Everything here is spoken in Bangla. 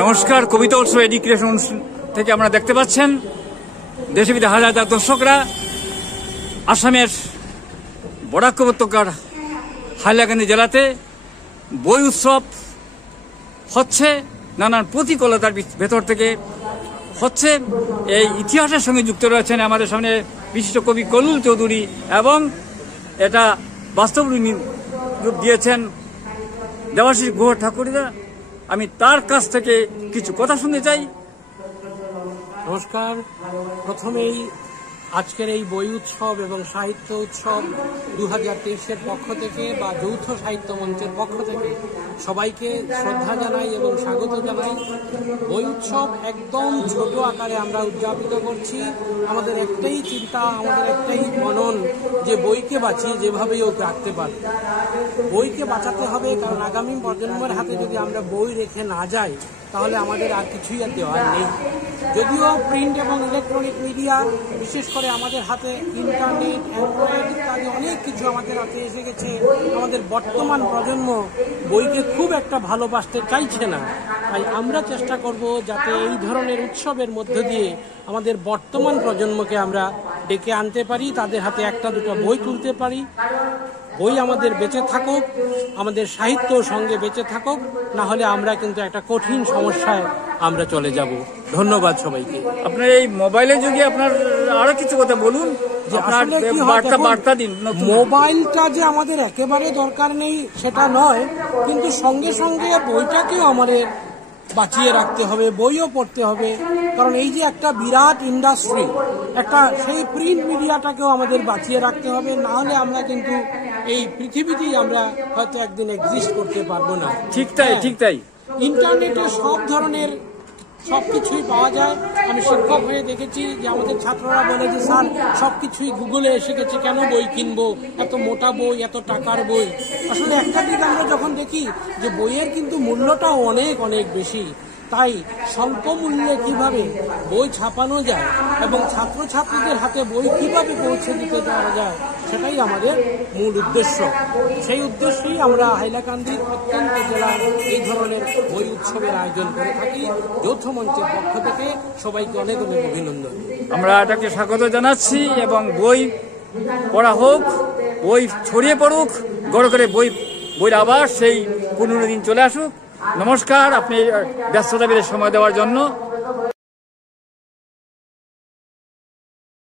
নমস্কার, কবিতা উৎসব এডুকেশন থেকে আমরা দেখতে পাচ্ছেন দেশে বিদেশে হাজার হাজার দর্শকরা আসামের বরাক উপত্যকার হাইলাকান্দি জেলাতে বই উৎসব হচ্ছে। নানান প্রতিকূলতার ভেতর থেকে হচ্ছে। এই ইতিহাসের সঙ্গে যুক্ত রয়েছেন আমাদের সামনে বিশিষ্ট কবি কলুল চৌধুরী, এবং এটা বাস্তব রূপ দিয়েছেন দেবাশিস গুহ ঠাকুরিদা। আমি তার কাছ থেকে কিছু কথা শুনতে চাই। নমস্কার। প্রথমেই আজকের এই বই উৎসব এবং সাহিত্য উৎসব 2023-এর পক্ষ থেকে বা যৌথ সাহিত্য মঞ্চের পক্ষ থেকে সবাইকে শ্রদ্ধা জানাই এবং স্বাগত জানাই। বই উৎসব একদম ছোট আকারে আমরা উদযাপিত করছি। আমাদের একটাই চিন্তা, আমাদের একটাই মনন যে বইকে বাঁচিয়ে যেভাবেই ওকে রাখতে পারি। বইকে বাঁচাতে হবে, কারণ আগামী প্রজন্মের হাতে যদি আমরা বই রেখে না যাই তাহলে আমাদের আর কিছুই আর দেওয়ার নেই। যদিও প্রিন্ট এবং ইলেকট্রনিক মিডিয়া, বিশেষ করে আমাদের হাতে ইন্টারনেট, অ্যান্ড্রয়েড ইত্যাদি অনেক কিছু আমাদের হাতে এসে গেছে, আমাদের বর্তমান প্রজন্ম বইকে খুব একটা ভালোবাসতে চাইছে না। তাই আমরা চেষ্টা করব যাতে এই ধরনের উৎসবের মধ্য দিয়ে আমাদের বর্তমান প্রজন্মকে আমরা ডেকে আনতে পারি, তাদের হাতে একটা দুটো বই তুলতে পারি। বই আমাদের বেঁচে থাকুক, আমাদের সাহিত্য সঙ্গে বেঁচে থাকুক, না হলে আমরা কিন্তু একটা কঠিন সমস্যায় আমরা চলে যাব। ধন্যবাদ সবাইকে। আপনার এই মোবাইলের যুগে আপনার আরো কিছু কথা বলুন, যে বার্তা দিন। মোবাইলটা যে আমাদের একেবারে দরকার নেই সেটা নয়, কিন্তু সঙ্গে সঙ্গে বইটাকেও আমাদের বাঁচিয়ে রাখতে হবে, বইও পড়তে হবে। কারণ এই যে একটা বিরাট ইন্ডাস্ট্রি, একটা সেই প্রিন্ট মিডিয়াটাকেও আমাদের বাঁচিয়ে রাখতে হবে, না হলে আমরা কিন্তু এই পৃথিবীতেই আমরা হয়তো একদিন এক্সিস্ট করতে পারবো না। ঠিক তাই, ঠিক তাই। ইন্টারনেটে সব ধরনের সবকিছুই পাওয়া যায়। আমি শিক্ষক হয়ে দেখেছি যে আমাদের ছাত্ররা বলে যে স্যার সবকিছুই গুগলে এসে গেছে, কেন বই কিনবো, এত মোটা বই, এত টাকার বই। আসলে একটা দিক আমরা যখন দেখি যে বইয়ের কিন্তু মূল্যটাও অনেক অনেক বেশি, তাই স্বল্প মূল্যে কিভাবে বই ছাপানো যায় এবং ছাত্রছাত্রীদের হাতে বই কিভাবে পৌঁছে দিতে যাওয়া যায় সেটাই আমাদের মূল উদ্দেশ্য। সেই উদ্দেশ্যেই আমরা হাইলাকান্দির প্রত্যন্ত জেলার এই ধরনের বই উৎসবের আয়োজন করে থাকি। যৌথ মঞ্চের পক্ষ থেকে সবাইকে অনেক অনেক অভিনন্দন। আমরা এটাকে স্বাগত জানাচ্ছি, এবং বই পড়া হোক, বই ছড়িয়ে পড়ুক, গড় করে বইয়ের আবার সেই পুনরুদিন চলে আসুক। নমস্কার, আপনি ব্যস্ততা সময় দেওয়ার জন্য।